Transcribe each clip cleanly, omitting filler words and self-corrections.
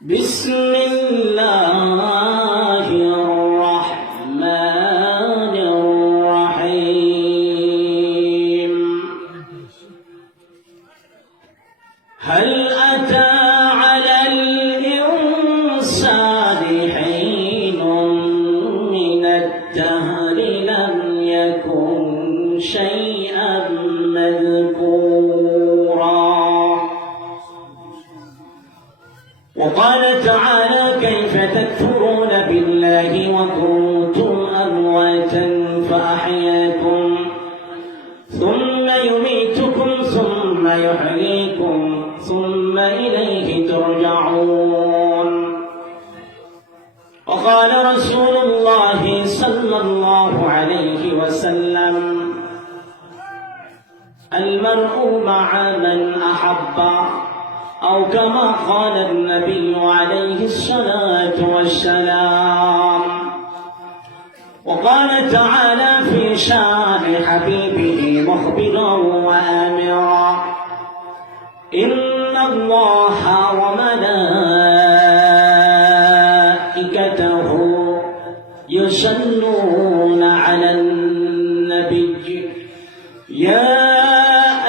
بسم الله الرحمن الرحيم هل أتى على الإنسان حين من الدهر لم يكن شيئا مذكورا وقال تعالى كيف تكفرون بالله وكنتم أمواتا فأحياكم ثم يميتكم ثم يحييكم ثم إليه ترجعون وقال رسول الله صلى الله عليه وسلم المرء مع من أحب أو كما قال النبي عليه الصلاة والسلام وقال تعالى في شان حبيبه مخبرا وآمرا إن الله وملائكته يصلون على النبي يا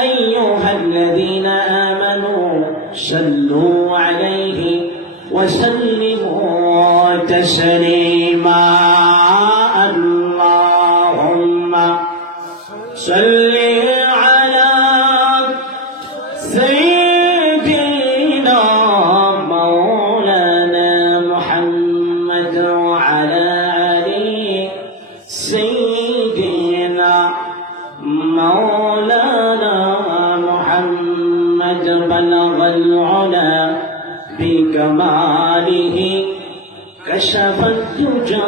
أيها الذين آمنوا صلوا عليه وسلموا تسليما اللهم صل على سيدنا مولانا محمد وعلى آله سيدنا مولانا محمد بلغ العلا بكماله كشف الدجى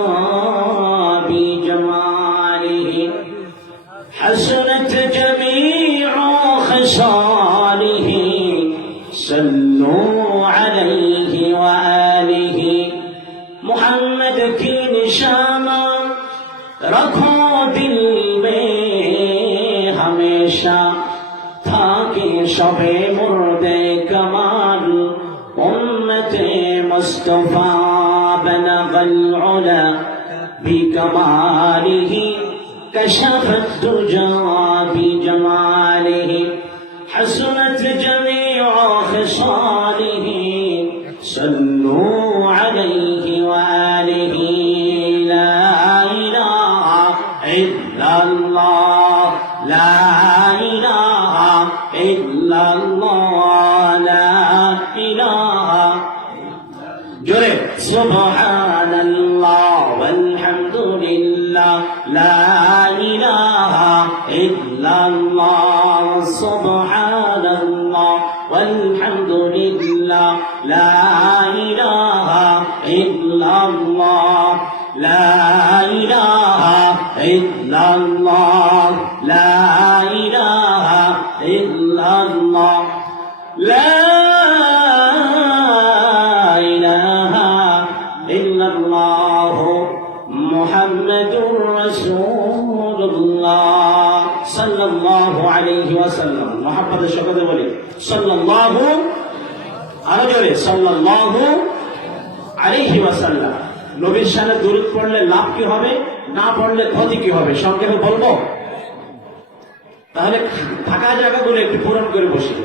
بجماله حسنت جميع خصاله صلوا عليه وآله محمد کی نشانہ رکھو دل میں ہمیشہ تھا کہ شب مرد کمال امت مصطفیٰ بلغ العلا بکمالہ كشف الدجى بجماله حسنت جميع خصاله صلوا عليه وآله لا إله إلا الله لا إله إلا الله لا إله جرب سبحان الله والحمد لله لا إله إلا الله سبحان الله والحمد لله لا إله إلا الله لا إله إلا الله لا إله إلا الله لا إله إلا الله محمد رسول الله صلى الله عليه وسلم محبت شكر বলি সাল্লাল্লাহু আলাইহি সাল্লাল্লাহু আলাইহি ওয়াসাল্লাম নবীর শানে দরুদ পড়লে লাভ কি হবে না পড়লে ক্ষতি কি হবে সংক্ষেপে বলবো তাহলে ফাঁকা জায়গাগুলো একটু পূরণ করে বসি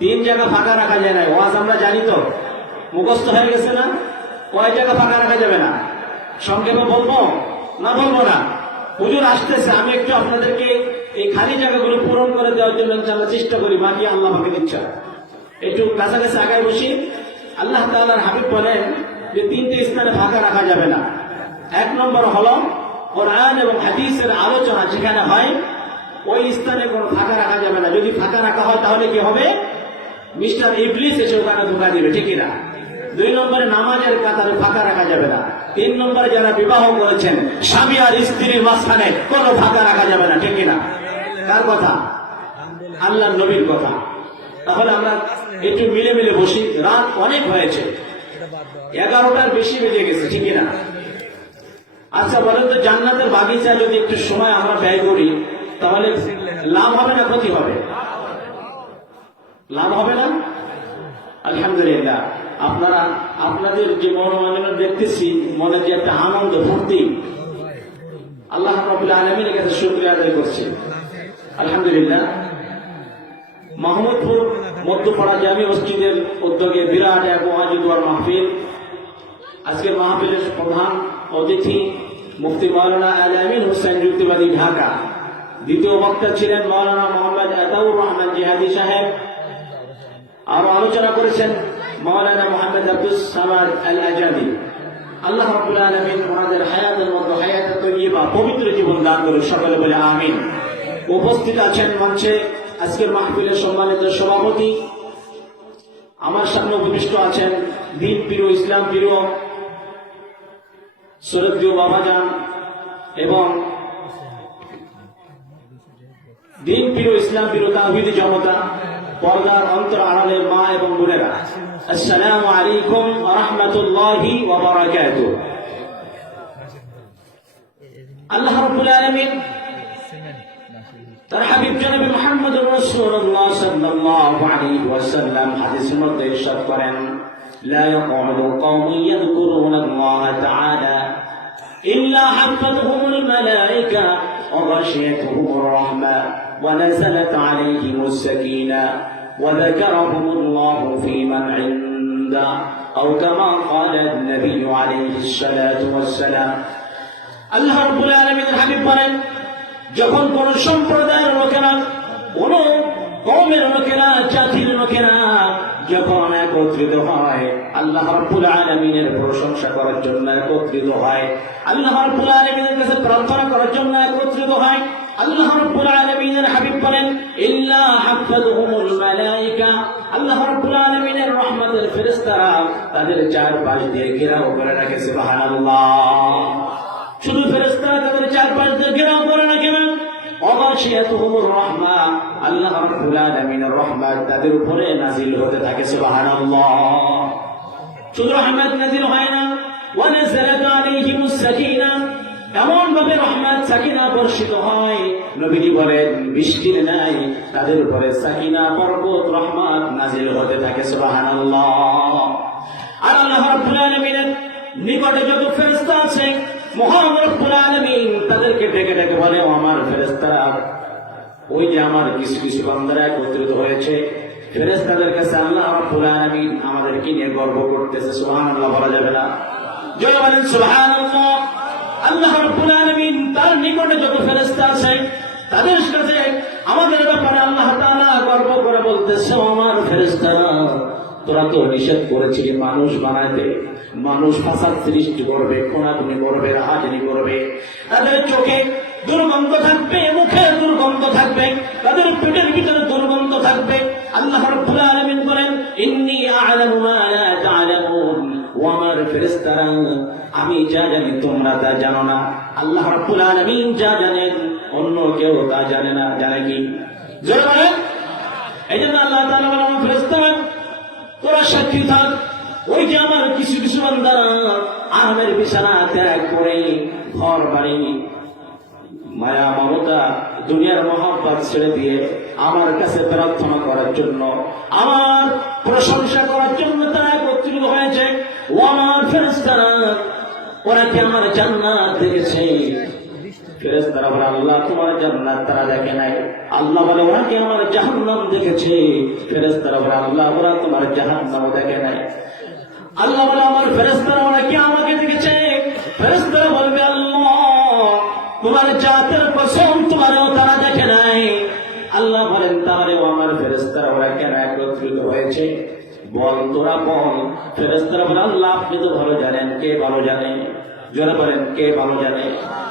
তিন জায়গা ফাঁকা রাখা যায় না ওয়াজ আমরা জানি তো মুখস্থ হয়ে গেছে না কয় জায়গা ফাঁকা রাখা যাবে না সংক্ষেপে বলবো না বলবো না হুজুর আসতেছে আমি একটু আপনাদেরকে এই খালি জায়গাগুলো পূরণ করে দেওয়ার জন্য ইনশাআল্লাহ চেষ্টা করি বাকি আল্লাহ পাকের ইচ্ছা একটু কাছাকাছি আগায় বসি আল্লাহ তাআলার হাবিব বলেন যে তিনটে স্থানে ফাঁকা রাখা যাবে না এক নম্বর হলো কোরআন এবং হাদিসের আলোচনা যেখানে হয় ওই স্থানে কোনো ফাঁকা রাখা যাবে না যদি ফাঁকা রাখা হয় তাহলে কি হবে মিস্টার ইবলিস এসে ওখানে ধোঁকা দিবে ঠিক না দুই নম্বরে নামাজের কাতারে ফাঁকা রাখা যাবে না তিন নম্বরে যারা বিবাহ করেছেন স্বামী আর স্ত্রীর মাঝখানে কোনো ফাঁকা রাখা যাবে না ঠিক না কার কথা আল্লাহর নবীর কথা তাহলে আমরা একটু মিলে মিলে বসি রাত অনেক হয়েছে 11টার বেশি বেজে গেছে ঠিক না আচ্ছা বলেন তো জান্নাতের বাগিচা যদি একটু সময় আমরা ব্যয় করি তাহলে লাভ হবে না ক্ষতি হবে লাভ হবে না আলহামদুলিল্লাহ আপনারা আপনাদের যে মনোরঞ্জন দেখতেছি, মনে যে একটা আনন্দ ফুর্তি, আল্লাহ রাব্বুল আলামিনের কাছে শুকরিয়া আদায় করছি। আলহামদুলিল্লাহ। মাহমুদপুর মধ্যপাড়া জামি মসজিদের উদ্যোগে বিরাট এক ওয়াজ ওয়ার মাহফিল। আজকের মাহফিলের প্রধান অতিথি মুফতি মাওলানা আল-আমিন হোসেন যুক্তিবাদী, ঢাকা। দ্বিতীয় বক্তা ছিলেন মাওলানা মোহাম্মদ আতাউর রহমান জিহাদি সাহেব। আরো আলোচনা করেছেন মাওলানা মোহাম্মদ আব্দুস সামাদ আল আজাদি। আল্লাহ রাব্বুল আলামিন ওনাদের হায়াতের মধ্যে হায়াতে তৈয়বা, পবিত্র জীবন দান করুন, সকলে বলে আমিন। উপস্থিত আছেন মঞ্চে আজকের মাহফিলের সম্মানিত সভাপতি, আমার সামনে উপবিষ্ট আছেন দিন প্রিয়, ইসলাম প্রিয় শরীয়তীয় বাবাজান এবং দিন প্রিয়, ইসলাম প্রিয় তাওহীদি জনতা, পর্দার অন্তর আড়ালের মা এবং বোনেরা, আসসালামু আলাইকুম ওয়া রাহমাতুল্লাহি ওয়া বারাকাতুহু। আল্লাহ রাব্বুল আলামিন তার হাবিব জনাব মুহাম্মদুর রাসূলুল্লাহ সাল্লাল্লাহু আলাইহি ওয়াসাল্লাম হাদিসের মধ্যে ইরশাদ করেন, লা ইয়াকুদু কওমুন ইয়াযকুরুনাল্লাহ তাআলা ইল্লা হাফাতহুমুল মালায়েকা ওয়া গাশিয়াতুহুমুর রাহমা ওয়া নাযালাত আলাইহিমুস সাকিনা ওয়া যাকারাহুমুল্লাহু ফী মান ইনদা আও কামা ক্বালা আন-নাবিয়্যু আলাইহিস সালাতু ওয়াস সালাম। আল্লাহ রাব্বুল আলামিনের হাবিব বলেন, যখন কোন সম্প্রদায়ের লোকেরা, কোন কওমের লোকেরা, জাতির লোকেরা যখন একত্রিত হয়, আল্লাহ রাব্বুল আলামিনের প্রশংসা করার জন্য একত্রিত হয়, আল্লাহ রাব্বুল আলামিনের কাছে প্রার্থনা করার জন্য একত্রিত হয়, আল্লাহ রাব্বুল আলামিনের হাবিব বলেন, ইল্লা হাফাযহুমুল মালায়েকা, আল্লাহ রাব্বুল আলামিনের রহমতের ফেরেশতারা তাদের চারপাশ দিয়ে ঘেরাও করে রাখে। সুবহানাল্লাহ। শুধু ফেরেশতারা তাদের চারপাশ দিয়ে ঘেরাও করে রাখে না, ওয়াগাশিয়াতুহুমুর রাহমা, আল্লাহ রাব্বুল আলামিনের রহমত তাদের উপরে নাযিল হতে থাকে। সুবহানাল্লাহ। শুধু রহমত নাযিল হয় না, ওয়া নাযালাত আলাইহিমুস সাকিনা, এমন ভাবে রহমত সাকিনা বর্ষিত হয়, নবীজি বলেন বৃষ্টির নাই তাদের উপরে সাকিনা, বরকত, রহমত নাযিল হতে থাকে। সুবহানাল্লাহ। আর আল্লাহ রাব্বুল আলামিনের নিকটে যত ফেরেশতা আছে, মহান রব্বুল আলামিন তাদেরকে ডেকে ডেকে বলে, ও আমার ফেরেশতারা, ওই যে আমার কিছু কিছু বান্দারা একত্রিত হয়েছে, ফেরেশতাদের কাছে আল্লাহ রব্বুল আলামিন আমাদেরকে নিয়ে গর্ব করতেছে। সুবহানাল্লাহ বলা যাবে না? জয় বলেন সুবহানাল্লাহ। আল্লাহ রব্বুল আলামিন তার নিকটে যত ফেরেশতা আছে তাদের কাছে আমাদের ব্যাপারে আল্লাহ তাআলা গর্ব করে বলতেছে, ও আমার ফেরেশতারা, তোরা তো নিষেধ করেছিলি মানুষ বানাইতে, মানুষ ফাসাদ সৃষ্টি করবে, খুনাখুনি করবে, রাহাজানি করবে, তাদের চোখে দুর্গন্ধ থাকবে, মুখে দুর্গন্ধ থাকবে, তাদের পেটের ভিতরে দুর্গন্ধ থাকবে। আল্লাহ রাব্বুল আলামিন বলেন, ইন্নী আ'লামু মা লা তা'লামুন, ও আমার ফেরেশতারা, আমি যা জানি তোমরা তা জানো না। আল্লাহ রাব্বুল আলামিন যা জানেন অন্য কেউ তা জানে না। জানে কি? জোরে বলেন। এই জন্য আল্লাহ তাআলা বলেন, ফেরেশতারা তোরা সাক্ষী থাক, ওই যে আমার কিছু কিছু বান্দা আরামের বিছানা ত্যাগ করে ঘর বাড়ি, মায়া মমতা, দুনিয়ার মহব্বত ছেড়ে দিয়ে আমার কাছে প্রার্থনা করার জন্য, আমার প্রশংসা করার জন্য তারা একত্রিত হয়েছে। ও আমার ফেরেশতারা, ওরা কি আমার জান্নাত দেখেছে? ফেরেশতারা বলে, আল্লাহ তোমার জান্নাত তারা দেখে নাই। আল্লাহ বলে, ওরা কি আমার জাহান্নাম দেখেছে? ফেরেশতারা বলে, আল্লাহ ওরা তোমার জাহান্নাম দেখে নাই। আল্লাহ বলে, আমার ফেরেশতারা ওরা কি আমাকে দেখেছে? ফেরেশতারা বলবে, আল্লাহ তোমার জাতের কসম, তোমারও তারা দেখে নাই। আল্লাহ বলেন, তাহলে আমার ফেরেশতারা ওরা কেন একত্রিত হয়েছে? বল, তোরা বল। ফেরেশতারা বলে, আল্লাহ আপনি তো ভালো জানেন। কে ভালো জানে? জোরে বলেন, কে ভালো জানে?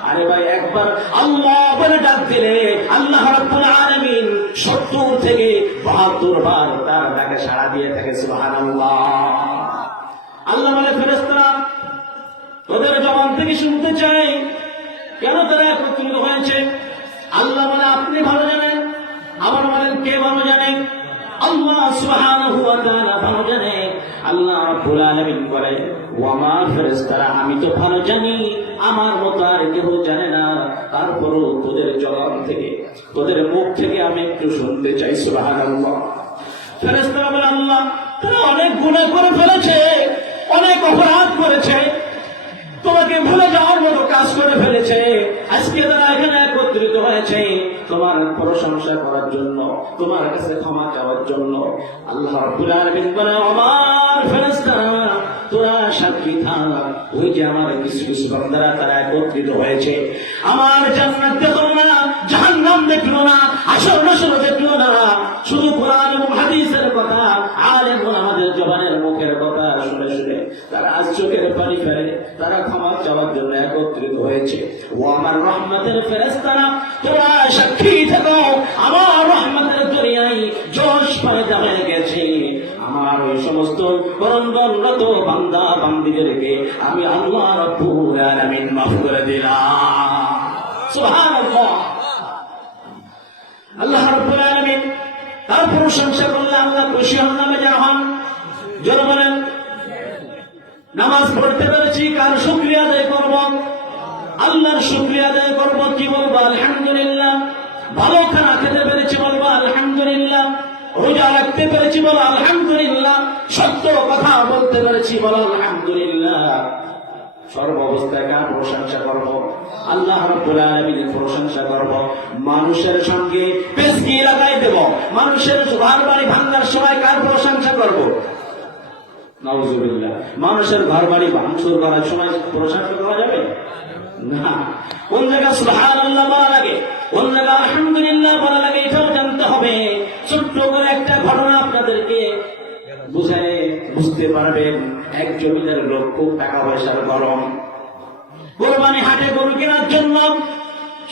আরে ভাই, একবার আল্লাহ বলে ডাক দিলে আল্লাহ রাব্বুল আলামিন 70 থেকে 72 বার তার ডাকে সাড়া দিয়ে থাকে। সুবহানাল্লাহ। আল্লাহ বলে, ফেরেশতারা তোদের জবান থেকে শুনতে চাই কেন তারা একত্রিত হয়েছে। আল্লাহ বলে, আপনি ভালো জানেন। আবার বলেন, কে ভালো জানে? আল্লাহ সুবহানাহু ওয়া তাআলা ভালো জানে। আল্লাহ রাব্বুল আলামিন বলে, ও আমার ফেরেশতারা, আমি তো ভালো জানি, আমার মতো আর কেউ জানে না। তারপরও তোদের জবান থেকে, তোদের মুখ থেকে আমি একটু শুনতে চাই। সুবহানাল্লাহ। ফেরেশতারা বলে, আল্লাহ তারা অনেক গুনাহ করে ফেলেছে, অনেক অপরাধ করেছে, তোমাকে ভুলে যাওয়ার মতো কাজ করে ফেলেছে। আজকে তারা এখানে একত্রিত হয়েছে তোমার প্রশংসা করার জন্য, তোমার কাছে ক্ষমা চাওয়ার জন্য। আল্লাহ রাব্বুল আলামিন বলে, আমার ফেরেশতারা তোরা সাক্ষী থাক, ওই যে আমার কিছু কিছু বান্দারা তারা একত্রিত হয়েছে, আমার জান্নাত দেখলো না, জাহান্নাম দেখলো না, আসর নসর দেখলো না, শুধু কোরআন এবং হাদিসের কথা, আলেম ওলামাদের জবানের মুখের কথা শুনে শুনে তারা আজ চোখের পানি ফেলে, তারা ক্ষমা চাওয়ার জন্য একত্রিত হয়েছে। ও আমার রহমতের ফেরেশতারা তোরা সাক্ষী থাকো, আমার রহমতের দরিয়ায় জোশ পয়দা হয়ে গেছে। আমার ওই সমস্ত করণরত বান্দা বান্দীদেরকে আমি আল্লাহ রাব্বুল আলামিন মাফ করে দিলাম। সুবহানাল্লাহ। আল্লাহ রাব্বুল আলামিন তার প্রশংসা করলে আল্লাহ খুশি হন না বেজার হন? জোরে বলেন। নামাজ পড়তে পেরেছি, কার শুকরিয়া আদায় করব? আল্লাহর শুকরিয়া আদায় করব। কি বলবো? আলহামদুলিল্লাহ। ভালো খানা খেতে পেরেছি, বলবো আলহামদুলিল্লাহ। রোজা রাখতে পেরেছি, বলো আলহামদুলিল্লাহ। সত্য কথা বলতে পেরেছি, বলো আলহামদুলিল্লাহ। সর্ব অবস্থায় কার প্রশংসা করব? আল্লাহ রাব্বুল আলামিনের প্রশংসা করব। মানুষের সঙ্গে পেশকি লাগাই দেব, মানুষের ঘর বাড়ি ভাঙার সময় কার প্রশংসা করব? নাউযুবিল্লাহ। মানুষের ঘর বাড়ি ভাঙচুর করার সময় প্রশংসা করা যাবে না। কোন জায়গায় সুবহানাল্লাহ বলা লাগে, কোন জায়গায় আলহামদুলিল্লাহ বলা লাগে, এটাও জানতে হবে। ছোট্ট করে একটা ঘটনা আপনাদেরকে বুঝতে পারবেন। এক জমিদার লোক, খুব টাকা পয়সার গরম, কোরবানি হাটে গরু কেনার জন্য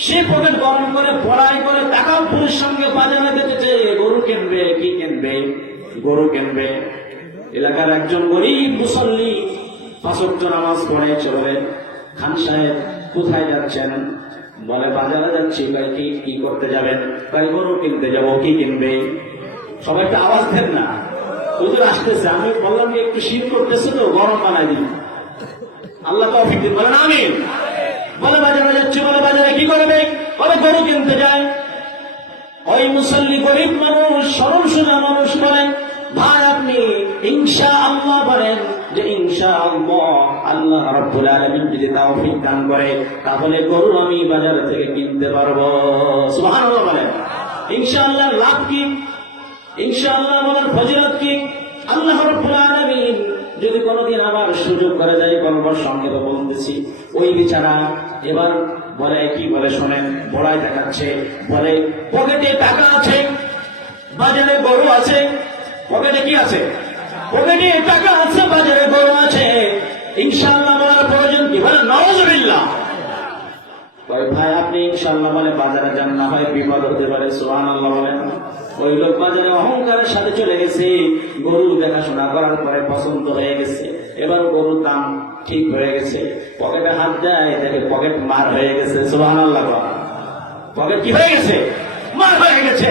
সে পকেট গরম করে পড়াই করে টাকা পুলিশ সঙ্গে বাজারে যেতেছে। গরু কিনবে, কি কিনবে? গরু কিনবে। এলাকার একজন গরিব মুসল্লি ৫ ওয়াক্ত নামাজ পড়ে চলে। খান সাহেব কোথায় যাচ্ছেন? বলে বাজারে যাচ্ছি। কি করতে যাবেন? তাই গরু কিনতে যাবো। কি কিনবে? সবাই একটু আওয়াজ দেন না, হুজুর আসতেছে। আমি বললাম যে একটু শীত করতেছে তো, গরম বানাই দিন। আল্লাহ তৌফিক দিন, বলেন আমিন। বলে বাজারে যাচ্ছি। বলে বাজারে কি করবে? বলে গরু কিনতে যায়। ওই মুসল্লি গরিব মানুষ, সরল সোজা মানুষ, বলেন ভাই আপনি ইনশাআল্লাহ বলেন যে ইনশাআল্লাহ আল্লাহ রাব্বুল আলামিন যদি তৌফিক দান করে তাহলে গরু আমি বাজার থেকে কিনতে পারবো। সুবহানাল্লাহ বলেন। ইনশাআল্লাহ লাভ কি? ইনশাআল্লাহ বলার ফজিলত কি? আল্লাহ রাব্বুল আলামিন যদি কোনদিন আবার সুযোগ করে দেয়, গল্পের সঙ্গে তো বলতেছি, ওই বিচারা এবার বলে কি বলে শোনেন, বড়াই দেখাচ্ছে। বলে পকেটে টাকা আছে, বাজারে গরু আছে। পকেটে কি আছে? পকেটে টাকা আছে, বাজারে গরু আছে। ইনশাআল্লাহ বলার প্রয়োজন কি? বলে নাউযুবিল্লাহ। ভাই আপনি ইনশাআল্লাহ বলে বাজারে যান, না হয় বিপদ হতে পারে। সুবহানাল্লাহ বলেন। ওই লোক বাজারে অহংকারের সাথে চলে গেছে। গরু দেখাশোনা করার পরে পছন্দ হয়ে গেছে। এবার গরুর দাম ঠিক হয়ে গেছে। পকেটে হাত দেয়, দেখে পকেট মার হয়ে গেছে। সুবহানাল্লাহ। পকেট কি হয়ে গেছে? মার হয়ে গেছে।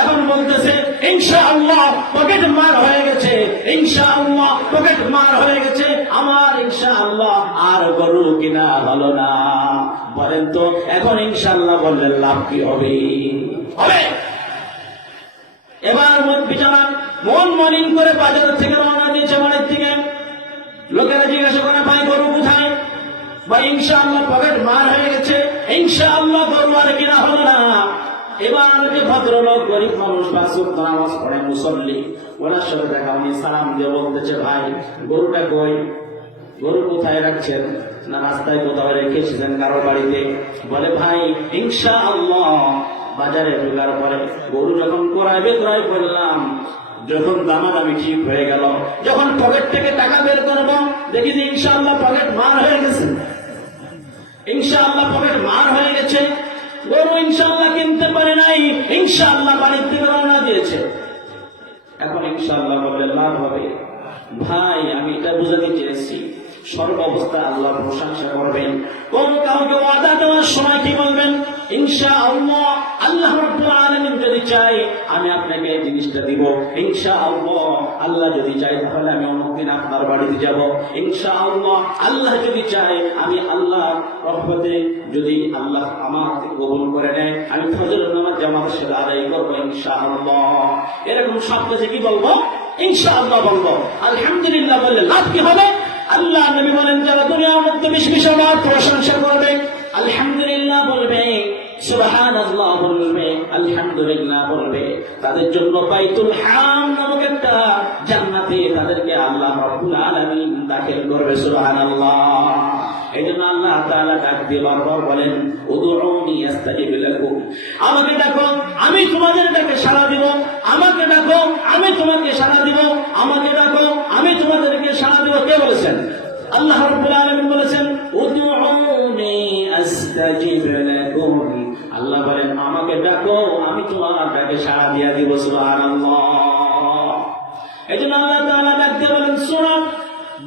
এখন বলতেছে ইনশাআল্লাহ পকেট মার হয়ে গেছে, ইনশাআল্লাহ পকেট মার হয়ে গেছে, আমার ইনশাআল্লাহ আর গরু কিনা হলো না। বলেন তো এখন ইনশাআল্লাহ বললে লাভ কি হবে? হবে। এবার বিচারা মন মলিন করে বাজার থেকে রওনা দিয়েছে বাড়ির দিকে। লোকেরা জিজ্ঞাসা করে ভাই গরু কোথায়? ভাই ইনশাআল্লাহ পকেট মার হয়ে গেছে, ইনশাআল্লাহ গরু আর কিনা হলো না। এবার যে ভদ্রলোক গরিব মানুষ ৫ ওয়াক্ত নামাজ পড়ে মুসল্লি, ওনার সাথে দেখা, উনি সালাম দিয়ে বলতেছে ভাই গরুটা কই? গরু কোথায় রাখছেন? না রাস্তায় কোথাও রেখে এসেছেন কারো বাড়িতে। বলে ভাই ইনশাআল্লাহ বাজারে ঢোকার পরে গরু যখন ক্রয় করলাম, যখন দামাদামি ঠিক হয়ে গেল, যখন পকেট থেকে টাকা বের করব দেখি যে ইনশাআল্লাহ পকেট মার হয়ে গেছে, ইনশাআল্লাহ পকেট মার হয়ে গেছে। গরু ইনশাআল্লাহ কিনতে পারে নাই, ইনশাআল্লাহ বাড়ির থেকে রওনা দিয়েছে। এখন ইনশাআল্লাহ বললে লাভ হবে। ভাই আমি এটা বুঝাতে চেয়েছি, সর্ব অবস্থায় আল্লাহর প্রশংসা করবেন। কোন কাউকে ওয়াদা দেওয়ার সময় কি বলবেন? ইনশাআল্লাহ আল্লাহ রাব্বুল আলামিন যদি চাই আমি আপনাকে এই জিনিসটা দিব, ইনশাআল্লাহ আল্লাহ যদি চাই তাহলে আমি অমুক দিন আপনার বাড়িতে যাব, ইনশাআল্লাহ আল্লাহ যদি চাই আমি আল্লাহ রহমতে যদি আল্লাহ আমাকে কবুল করে নেয় আমি ফজরের নামাজ জামাতের সাথে আদায় করবো ইনশাআল্লাহ। এরকম সব কাজে কি বলবো? ইনশাআল্লাহ বলবো। আলহামদুলিল্লাহ বললে লাভ কি হবে? আল্লাহ নবী বলেন যারা দুনিয়ার মধ্যে বেশি বেশি আমার প্রশংসা করবে, আলহামদুলিল্লাহ বলবে, সুবহানাল্লাহ বলবে, আলহামদুলিল্লাহ বলবে, তাদের জন্য বাইতুল হারাম নামক একটা জান্নাতে তাদেরকে আল্লাহ রাব্বুল আলামিন দাখিল করবে। সুবহানাল্লাহ। এইজন্য আল্লাহ তাআলা ডাক দিয়ে বারবার বলেন, উদউনি আস্তাজিব লাকুম, আমাকে ডাকো আমি তোমাদের ডাকে সাড়া দিব, আমাকে ডাকো আমি তোমাকে সাড়া দিব, আমাকে ডাকো আমি তোমাদেরকে সাড়া দিব। কে বলেছেন? আল্লাহ রাব্বুল আলামিন বলেছেন, উদউনি আস্তাজিব লাকুম, আল্লাহ বলেন আমাকে ডাকো আমি তোমার ডাকে সাড়া দিয়া দিব। সুবহানাল্লাহ। এইজন্য আল্লাহ তাআলা ডাক দিয়ে বলেন সূরা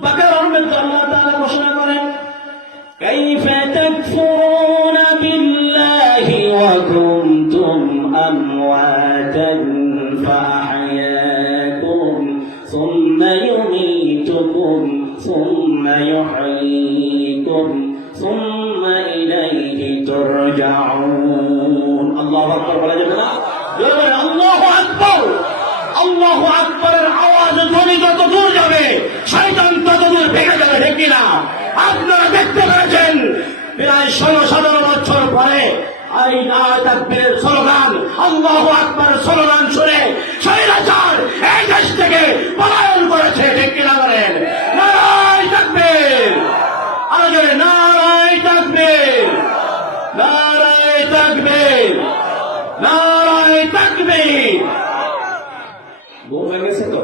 বাকারার মধ্যে আল্লাহ তাআলা ঘোষণা করেন, কাইফা তাকফুরুনা বিল্লাহি ওয়া কুনতুম আমওয়াতান ফাআহয়াকুম সুম্মা ইউমীতুকুম সুম্মা ইউহয়ীকুম সুম্মা ইলাইহি তুরজাউন। আল্লাহু আকবার বলা যাবে না? আল্লাহু আকবার। আল্লাহু আকবারের আওয়াজ ধ্বনি যত দূর যাবে শয়তান তত দূর ভেঙে যাবে, ঠিক কিনা? আপনারা দেখতে পেয়েছেন প্রায় 16-17 বছর পরে এই নারায়ে তাকবীরের স্লোগান, আল্লাহু আকবারের স্লোগান শুনে স্বৈরাচার এই দেশ থেকে পলায়ন করেছে, ঠিক কিনা বলেন? নারায়ে তাকবীর, আরো জোরে নারায়ে তাকবীর, নারায়ে তাকবীর, নারায়ে তাকবীর। ঘুম হয়ে গেছে তো?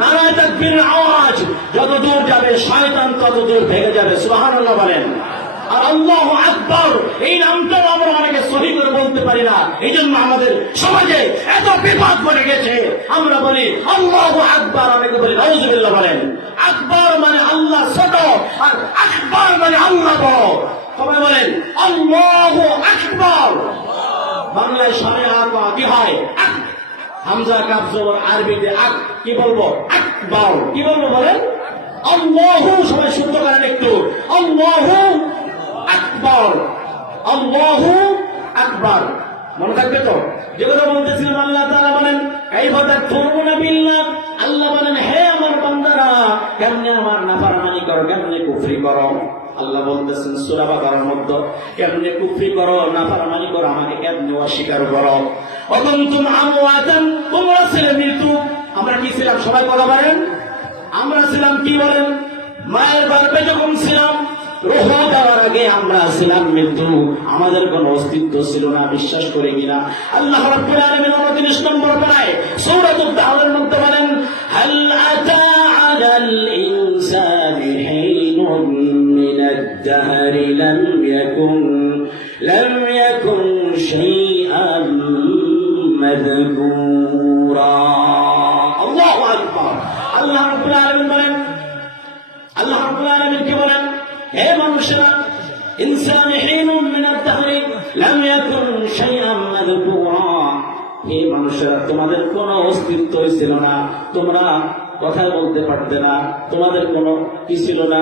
নারায়ে তাকবীরের আওয়াজ যত দূর যাবে শয়তান তত দূর ভেঙে যাবে। সুবহানাল্লাহ বলেন। আর আল্লাহু আকবার এই নামটাও আমরা অনেকে সহি করে বলতে পারি না, এই জন্য আমাদের সমাজে এত বিপদ পড়ে গেছে। আমরা বলি আল্লাহু আকবার, অনেকে বলি নাউজুবিল্লাহ বলেন। আকবার মানে আল্লাহ ছোট, আর আকবার মানে আল্লাহ বড়। সবাই বলেন আল্লাহু আকবার। বাংলায় সরে আকা কি হয়? হামজা কাফ জবর, আরবিতে আক কি বলবো? আকবার। কি বলবো বলেন? আল্লাহু। সবাই শুদ্ধ করেন একটু, আল্লাহু আকবার, আল্লাহু আকবার। মনে থাকবে তো? যেগুলো বলতেছিলাম আল্লাহ তাআলা বলেন কাইফা তাকফুরুনা বিল্লাহ, আল্লাহ বলেন হে আমার বান্দারা কেমনে আমার নাফরমানি করো, কেমনে কুফরি করো। আল্লাহ বলতেছেন সূরা বাকারার মধ্যে, কেমনে কুফরি করো, নাফরমানি করো, আমাকে কেমনে অস্বীকার করো। অকুনতুম আমওয়াতান, তোমরা ছিলে মৃত্যু। আমরা কি ছিলাম? সবাই কথা বলেন। আমরা ছিলাম কি বলেন? মায়ের গর্ভে যখন ছিলাম, রূহ দেওয়ার আগে আমরা ছিলাম মৃত্যু, আমাদের কোনো অস্তিত্ব ছিল না। বিশ্বাস করে কিনা? আল্লাহ রাব্বুল আলামিন 29 নম্বর পারায় সূরাতুদ দাহরের মধ্যে বলেন, হাল আতা আলাল ইনসানি হিনুন মিনাদ দাহরি লাম ইয়াকুন শাইআন মাযকুরা। আল্লাহু আকবার। আল্লাহ রাব্বুল আলামিন বলেন, আল্লাহ রাব্বুল আলামিন কি বলেন? হে মানুষেরা, ইনসান হিনুন মিনাদ দাহরি লাম ইয়াকুন শাইআন মাযকুরা, হে মানুষেরা তোমাদের কোনো অস্তিত্ব ছিল না, তোমরা কথা বলতে পারতে না, তোমাদের কোনো কি ছিল না?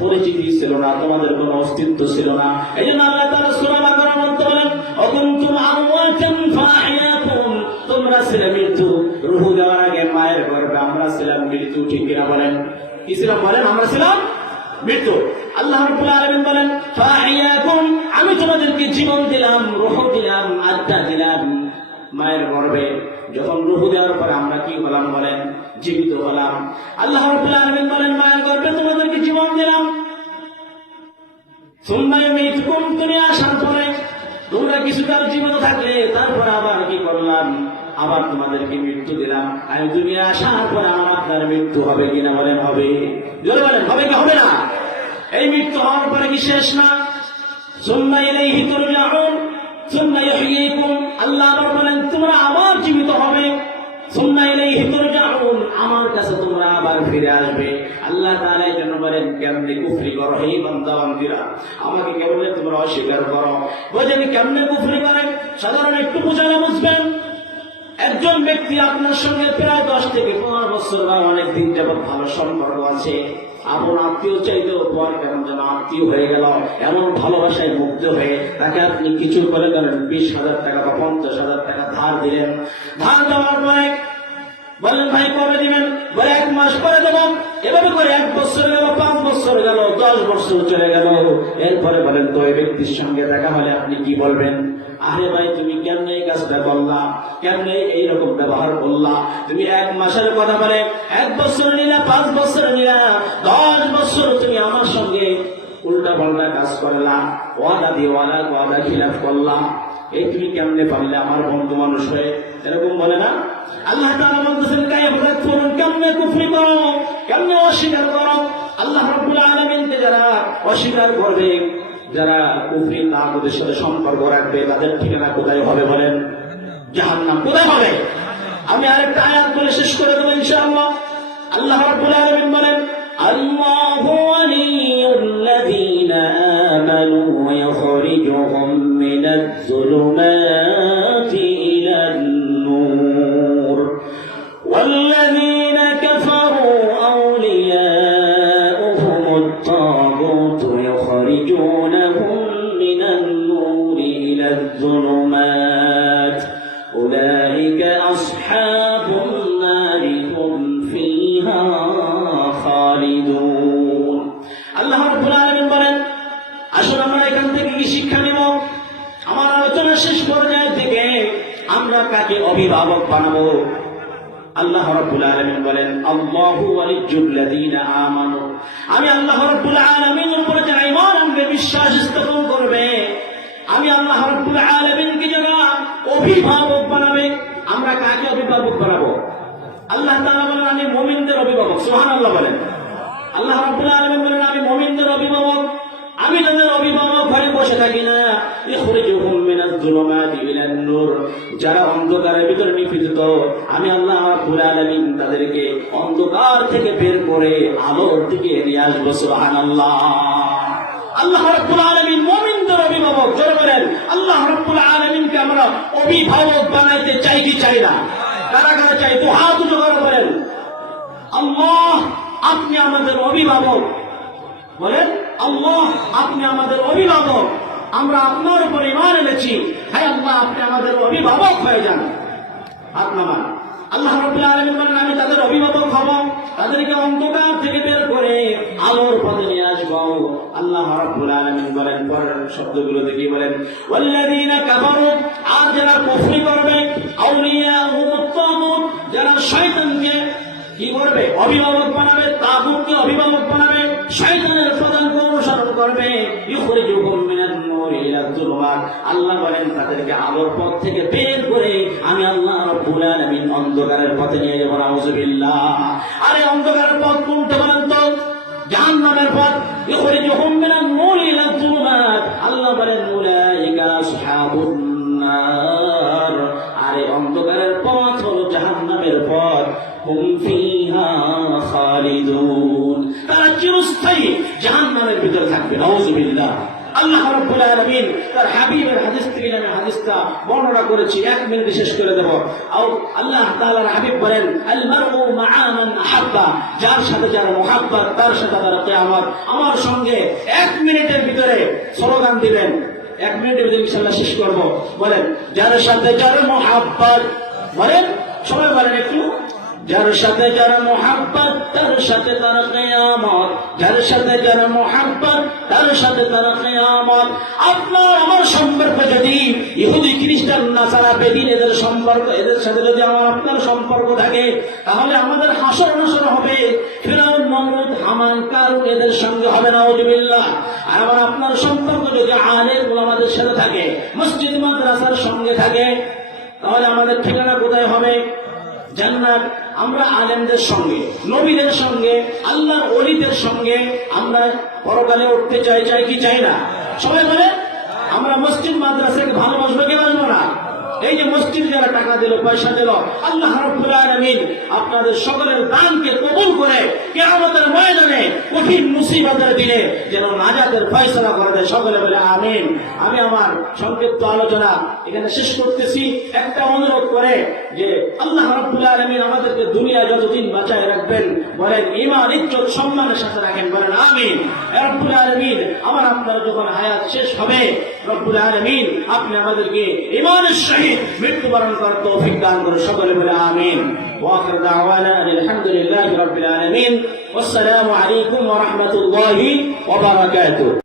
পরিচিতি ছিল না, তোমাদের কোনো অস্তিত্ব ছিল না। এই জন্য আল্লাহ তাআলা সূরা বাকারার মধ্যে বলেন, অকুনতুম আমওয়াতান ফাআহয়াকুম, তোমরা ছিলে মৃত্যু, রূহ দেওয়ার আগে মায়ের গর্ভে আমরা ছিলাম মৃত্যু, ঠিক কিনা বলেন? কি ছিলাম বলেন? আমরা ছিলাম মৃত্যু। আল্লাহ রাব্বুল আলামিন বলেন ফাআহয়াকুম, আমি তোমাদেরকে জীবন দিলাম, রূহ দিলাম, আত্মা দিলাম মায়ের গর্ভে। যখন রূহ দেওয়ার পরে আমরা কি হলাম বলেন? জীবিত হলাম। আল্লাহ রাব্বুল আলামিন বলেন মায়ের গর্ভে তোমাদেরকে জীবন দিলাম, সুম্মা ইউমীতুকুম, দুনিয়া আসার পরে তোমরা কিছুকাল জীবিত থাকলে তারপর আবার কি করলাম? আবার তোমাদেরকে মৃত্যু দিলাম। আমি দুনিয়া আসার পরে আমার আপনার মৃত্যু হবে কিনা বলেন? হবে। জোরে বলেন হবে কি হবে না? এই মৃত্যু হওয়ার পরে কি শেষ না? সুম্মা ইলাইহি তুরজাউন সুম্মা ইউহয়ীকুম, আল্লাহ আবার বলেন তোমরা আবার জীবিত হবে। সুম্মা ইলাইহি তুরজাউন, আমার কাছে তোমরা আবার ফিরে আসবে। আল্লাহ তাআলা এই জন্য বলেন কেমনে কুফরি করো হে বান্দা বান্দীরা, আমাকে কেমনে তোমরা অস্বীকার করো। বুঝেন কেমনে কুফরি করে? সাধারণ একটু বোঝালে বুঝবেন। একজন ব্যক্তি আপনার সঙ্গে প্রায় 10 থেকে 15 বছর বা অনেক দিন যাবৎ ভালো সম্পর্ক আছে, আপন আত্মীয় চাইলেও পর কেমন যেন আত্মীয় হয়ে গেল, এমন ভালোবাসায় মুগ্ধ হয়ে তাকে আপনি কিছু করে গেলেন, 20,000 টাকা বা 50,000 টাকা ধার দিলেন। ধার দেওয়ার পরে বললেন ভাই কবে দিবেন? বলে 1 মাস পরে দেব। এভাবে করে 1 বছর গেল, 5 বছর গেল, 10 বছর চলে গেল। এরপরে বলেন তো এই ব্যক্তির সঙ্গে দেখা হলে আপনি কি বলবেন? আরে ভাই তুমি কেমনে এই কাজটা করলা, কেমনে এইরকম ব্যবহার করলা? তুমি 1 মাসের কথা বলে 1 বছর নিলা, 5 বছর নিলা, 10 বছর তুমি আমার সঙ্গে উল্টা পাল্টা কাজ করলা, ওয়াদা দিয়ে ওয়াদা খিলাফ করলা। এই তুমি কেমনে পারলে আমার বন্ধু মানুষ হয়ে? এরকম বলে না? আল্লাহ তাআলা বলতেছেন কাইফা তাকফুরুন, কেমনে কুফরি করো, কেমনে অস্বীকার করো? আল্লাহ রাব্বুল আলামিনকে যারা অস্বীকার করবে, যারা কুফরি তাগুতের সাথে সম্পর্ক রাখবে, তাদের ঠিকানা কোথায় হবে বলেন? জাহান্নাম। কোথায় হবে? আমি আরেকটা আয়াত বলে শেষ করে দেব ইনশাআল্লাহ। আল্লাহ রাব্বুল আলামিন বলেন আল্লাহু ওয়ালিয়ুল্লাযীনা আমানু ওয়া ইখরিজুহুম মিনাজ-যুলুমাতি ইলান-নূর ওয়াল্লাযীনা কাফারু আউলিয়াউহুমুত-তাগুত ইখরিজুনাহুম মিনান-নূরি ইলাজ-যুলুমাত উলাইকা আসহাবুন নারি হুম ফিহা খালিদুন। আল্লাহ রাব্বুল আলামিন বলেন আসলে আমরা এখান থেকে কি শিক্ষা নিব? আমার আলোচনা শেষ পর্যায়ে থেকে আমরা কাকে অভিভাবক বানাবো? আল্লাহ রাব্বুল আলামিন বলেন আল্লাহু ওয়ালিয়্যুল্লাযীনা আমানু, আমি আল্লাহ রাব্বুল আলামিনের উপরে যারা ঈমান আনবে, বিশ্বাস স্থাপন করবে, আমি আল্লাহ রাব্বুল আলামিনকে যারা অভিভাবক বানাবে। আমরা কাকে অভিভাবক বানাবো? আল্লাহ তাআলা বলেন আমি মুমিনদের অভিভাবক। সুবহানাল্লাহ বলেন। আল্লাহ রাব্বুল আলামিন বলেন আমি মুমিনদের অভিভাবক। আমি তাদের অভিভাবক হয়ে বসে থাকি না। ইখরিজুহুম মিনাজ-যুলুমাতি ইলান-নূর, যারা অন্ধকারের ভিতরে নিপীড়িত, আমি আল্লাহ রাব্বুল আলামিন তাদেরকে অন্ধকার থেকে বের করে আলোর দিকে নিয়ে আসবো। সুবহানাল্লাহ। আল্লাহ রাব্বুল আলামিন মুমিনদের অভিভাবক। জোরে বলেন আল্লাহ রাব্বুল আলামিনকে আমরা অভিভাবক বানাইতে চাই কি চাই না? কারা কারা চাই? তো হাত উঁচু করে বলেন আল্লাহ আপনি আমাদের অভিভাবক। বলেন আল্লাহ আপনি আমাদের অভিভাবক, আমরা আপনার উপর ঈমান এনেছি। হ্যাঁ আল্লাহ আপনি আমাদের অভিভাবক হয়ে যান। হাত নামান। আল্লাহ রাব্বুল আলামিন বলেন আমি তাদের অভিভাবক হব, তাদেরকে অন্ধকার থেকে বের করে আলোর পথে নিয়ে আসবো। আল্লাহ রাব্বুল আলামিন বলেন পরের শব্দগুলো দেখি বলেন ওয়াল্লাযীনা কাফারু, আর যারা কুফরি করবে, আউলিয়াউহুমুত-তাগুত, যারা শয়তানকে কি করবে? অভিভাবক বানাবে, তাগুতকে অভিভাবক বানাবে, শয়তানের প্রধানকে অনুসরণ করবে। ইখরিজুহুম মিনান-নূরি ইলাজ-যুলুমাত, আল্লাহ বলেন তাদেরকে আলোর পথ থেকে বের করে আমি আল্লাহ রাব্বুল আলামিন অন্ধকারের পথে নিয়ে যাব। নাউযুবিল্লাহ। আরে অন্ধকারের পথ কোনটা বলেন তো? জাহান্নামের পথ। ইখরিজুহুম মিনান-নূরি ইলাজ-যুলুমাত, আল্লাহ বলেন উলাইকা আসহাবুন নার, আরে অন্ধকারের পথ হলো জাহান্নামের পথ। হুম ফিহা খালিদুন, তারা চিরস্থায়ী জাহান্নামের ভিতরে থাকবে। নাউযুবিল্লাহ। আল্লাহ রাব্বুল আলামিন তার হাবিবের হাদিস থেকে আমি হাদিসটা বর্ণনা করেছি, 1 মিনিটে শেষ করে দেব। আল্লাহ তাআলার হাবিব বলেন আল মারউ মা'a মান আহাব্বা, যার সাথে যার মুহাব্বত তার সাথে তার কিয়ামত। আমার সঙ্গে 1 মিনিটের ভিতরে স্লোগান দিবেন, 1 মিনিটের ভিতরে ইনশাআল্লাহ শেষ করব। বলেন যার সাথে যার মুহাব্বত, বলেন সবাই বলেন একটু, যার সাথে যার মুহাব্বত তার সাথে তার কিয়ামত, যার সাথে যার মুহাব্বত তার সাথে তার কিয়ামত। আপনার আমার সম্পর্ক যদি ইহুদি খ্রিস্টান নাসারা বেদিন এদের সম্পর্ক, এদের সাথে যদি আমার আপনার সম্পর্ক থাকে, তাহলে আমাদের হাসর নাসর হবে ফিরআউন, নমরুদ, হামান, কারুন এদের সঙ্গে হবে। নাউযুবিল্লাহ। আর আমার আপনার সম্পর্ক যদি আলেম ওলামাদের সাথে থাকে, মসজিদ মাদ্রাসার সঙ্গে থাকে, তাহলে আমাদের ঠিকানা কোথায় হবে? জান্নাত। আমরা আলেমদের সঙ্গে, নবীদের সঙ্গে, আল্লাহর ওলিদের সঙ্গে আমরা পরকালে উঠতে চাই, চাই কি চাই না? সবাই বলে আমরা মসজিদ মাদ্রাসাকে ভালোবাসবো কি বাসবো না? এই যে মসজিদ যারা টাকা দিল, পয়সা দিল, আল্লাহ রাব্বুল আলামিন আপনাদের সকলের দানকে কবুল করে কিয়ামতের ময়দানে কঠিন মুসিবতের দিনে যেন নাজাতের ফয়সালা করে দেয়। সকলে বলে আমিন। আমি আমার সংক্ষিপ্ত আলোচনা এখানে শেষ করতেছি একটা অনুরোধ করে যে আল্লাহ রাব্বুল আলামিন আমাদেরকে দুনিয়া যতদিন বাঁচায় রাখবেন, বলেন ঈমান ইজ্জত সম্মানের সাথে রাখেন, বলেন আমিন। রব্বুল আলামিন আমার আপনার যখন হায়াত শেষ হবে, রব্বুল আলামিন আপনি আমাদেরকে ঈমানের সহিত মৃত্যুবরণ করার তৌফিক দান করুন। সকলে বলে আমিন। ওয়া আখিরু দাওয়ানা আলহামদুলিল্লাহি রাব্বিল আলামিন। ওয়াসসালামু আলাইকুম ওয়া রাহমাতুল্লাহি ওয়া বারাকাতুহু।